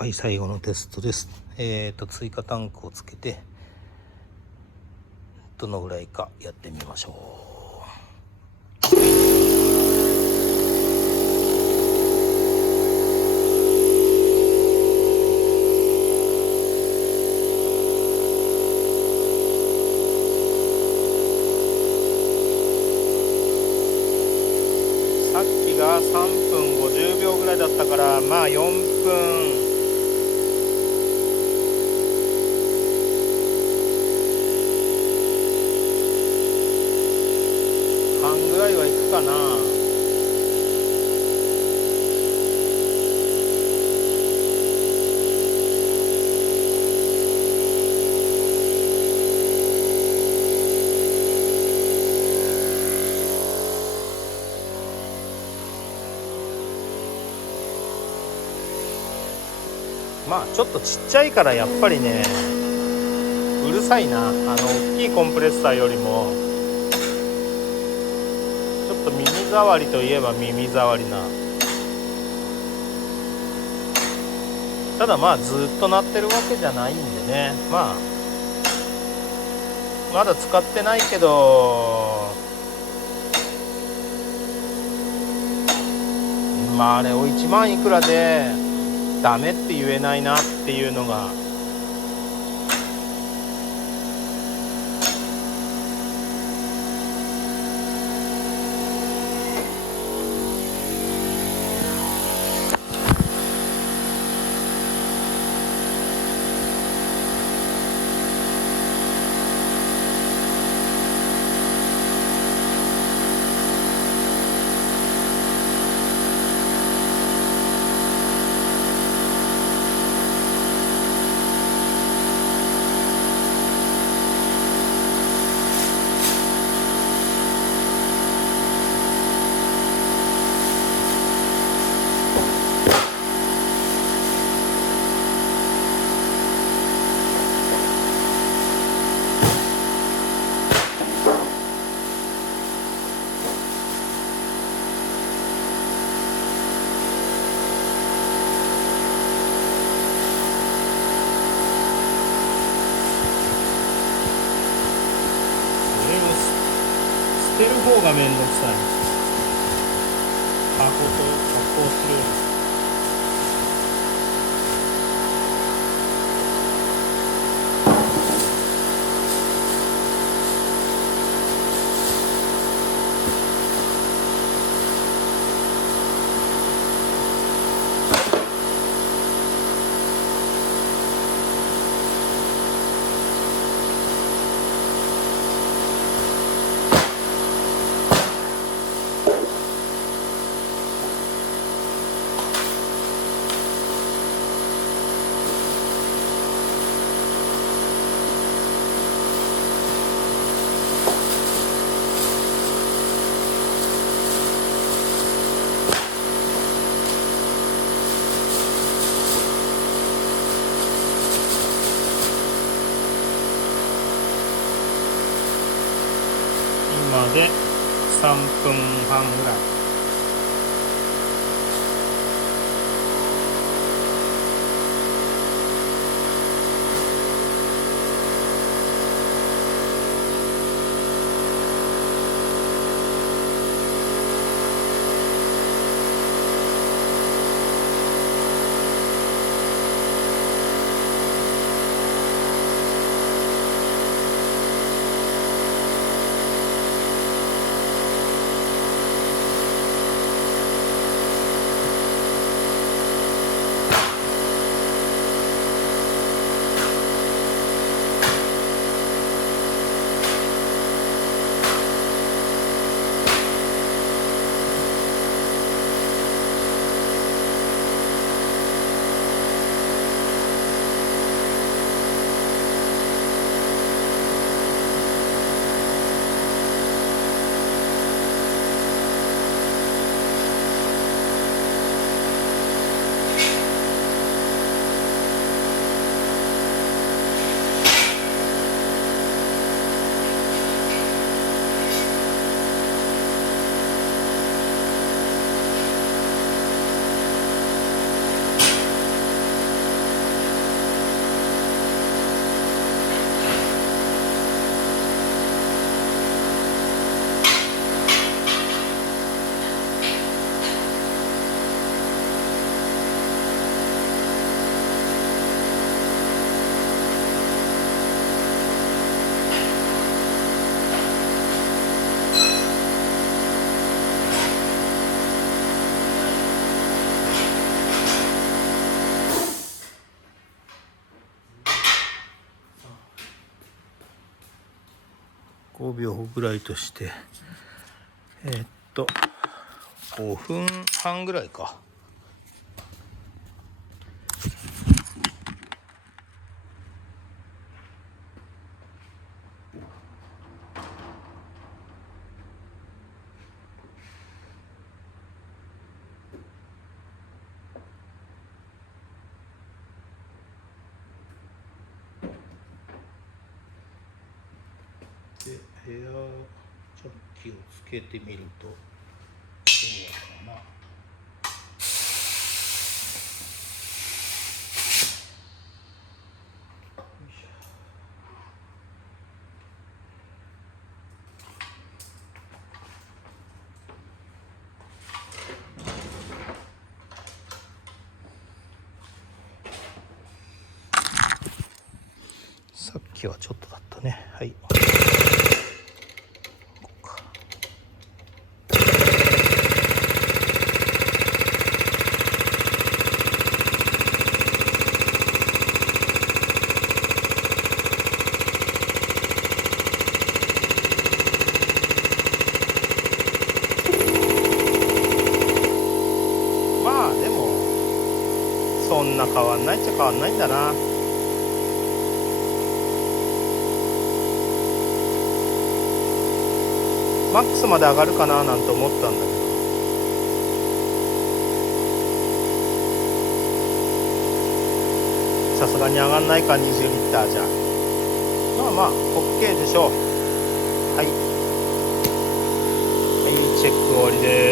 はい、最後のテストです。追加タンクをつけてどのぐらいかやってみましょう。さっきが3分50秒ぐらいだったから、まあ4分半ぐらいはいくかな。まあちょっとちっちゃいからやっぱりねうるさいな。大きいコンプレッサーよりもちょっと耳障りといえば耳障りな。ただまあずっと鳴ってるわけじゃないんでね、まあまだ使ってないけど、まああれを1万いくらでダメって言えないなっていうのが捨てる方がめんどくさい。加工するより。今で3分半ぐらい。5秒ぐらいとして5分半ぐらいか。でヘアジャッキをつけてみるとどうかな。さっきはちょっとだったね。はい。まあでもそんな変わんないっちゃ変わんないんだな。マックスまで上がるかななんて思ったんだけど、さすがに上がんないか。20リッターじゃまあまあ OK でしょう。はい、はい、チェック終わりです。